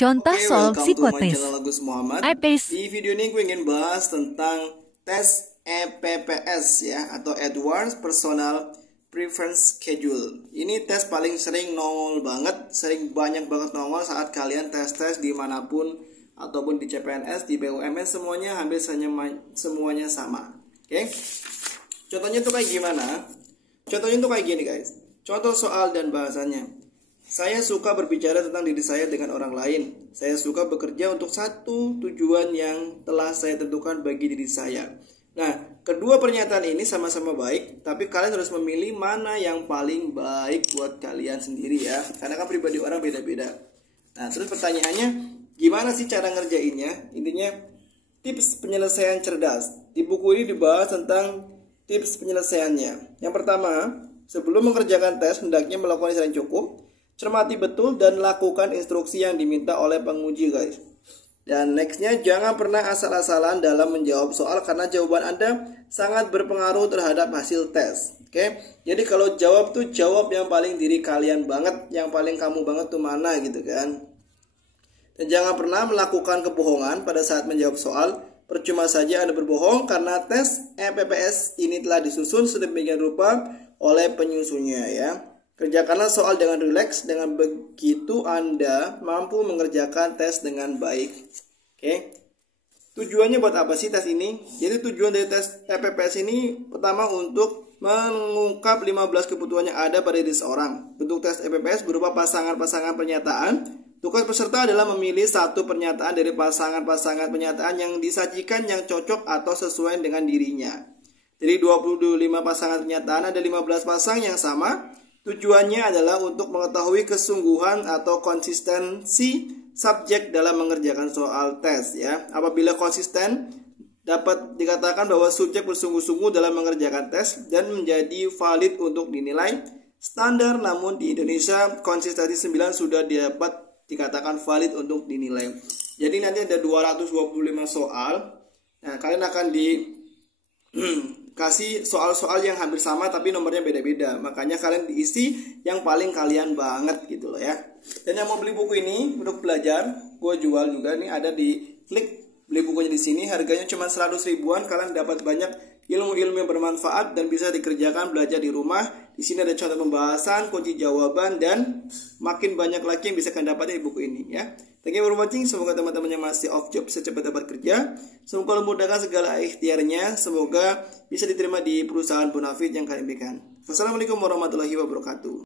Contoh Oke, soal welcome to my psikotes. channel Agus Muhammad. IPS. Di video ini gue ingin bahas tentang tes EPPS ya, atau Advanced Personal Preference Schedule. Ini tes paling sering nongol banget, sering banyak banget nongol saat kalian tes-tes dimanapun ataupun di CPNS, di BUMN, semuanya hampir semuanya sama. Oke, contohnya tuh kayak gimana? Contohnya tuh kayak gini guys. Contoh soal dan bahasanya. Saya suka berbicara tentang diri saya dengan orang lain. Saya suka bekerja untuk satu tujuan yang telah saya tentukan bagi diri saya. Nah, kedua pernyataan ini sama-sama baik, tapi kalian harus memilih mana yang paling baik buat kalian sendiri ya. Karena kan pribadi orang beda-beda. Nah, terus pertanyaannya, gimana sih cara ngerjainnya? Intinya, tips penyelesaian cerdas. Di buku ini dibahas tentang tips penyelesaiannya. Yang pertama, sebelum mengerjakan tes, hendaknya melakukan istirahat yang cukup. Cermati betul dan lakukan instruksi yang diminta oleh penguji guys. Dan nextnya, jangan pernah asal-asalan dalam menjawab soal karena jawaban Anda sangat berpengaruh terhadap hasil tes. Oke, jadi kalau jawab tuh jawab yang paling diri kalian banget, yang paling kamu banget tuh mana gitu kan. Dan jangan pernah melakukan kebohongan pada saat menjawab soal. Percuma saja Anda berbohong karena tes EPPS ini telah disusun sedemikian rupa oleh penyusunnya ya. Kerjakanlah soal dengan rileks, dengan begitu Anda mampu mengerjakan tes dengan baik. Oke. Tujuannya buat apa sih tes ini? Jadi tujuan dari tes EPPS ini pertama untuk mengungkap 15 kebutuhan yang ada pada diri seorang. Bentuk tes EPPS berupa pasangan-pasangan pernyataan. Tugas peserta adalah memilih satu pernyataan dari pasangan-pasangan pernyataan yang disajikan yang cocok atau sesuai dengan dirinya. Jadi 25 pasangan pernyataan, ada 15 pasang yang sama. Tujuannya adalah untuk mengetahui kesungguhan atau konsistensi subjek dalam mengerjakan soal tes ya. Apabila konsisten, dapat dikatakan bahwa subjek bersungguh-sungguh dalam mengerjakan tes dan menjadi valid untuk dinilai standar. Namun di Indonesia konsistensi 9 sudah dapat dikatakan valid untuk dinilai. Jadi nanti ada 225 soal. Nah, kalian akan kasih soal-soal yang hampir sama tapi nomornya beda-beda. Makanya kalian diisi yang paling kalian banget gitu loh ya. Dan yang mau beli buku ini untuk belajar, gue jual juga nih, ada di klik beli bukunya di sini. Harganya cuma 100 ribuan. Kalian dapat banyak ilmu-ilmu yang bermanfaat dan bisa dikerjakan belajar di rumah. Di sini ada contoh pembahasan, kunci jawaban, dan makin banyak lagi yang bisa kalian dapatkan di buku ini ya. Thank you for watching. Semoga teman-teman yang masih off job bisa cepat dapat kerja. Semoga memudahkan segala ikhtiarnya. Semoga bisa diterima di perusahaan bonafit yang kalian berikan. Wassalamualaikum warahmatullahi wabarakatuh.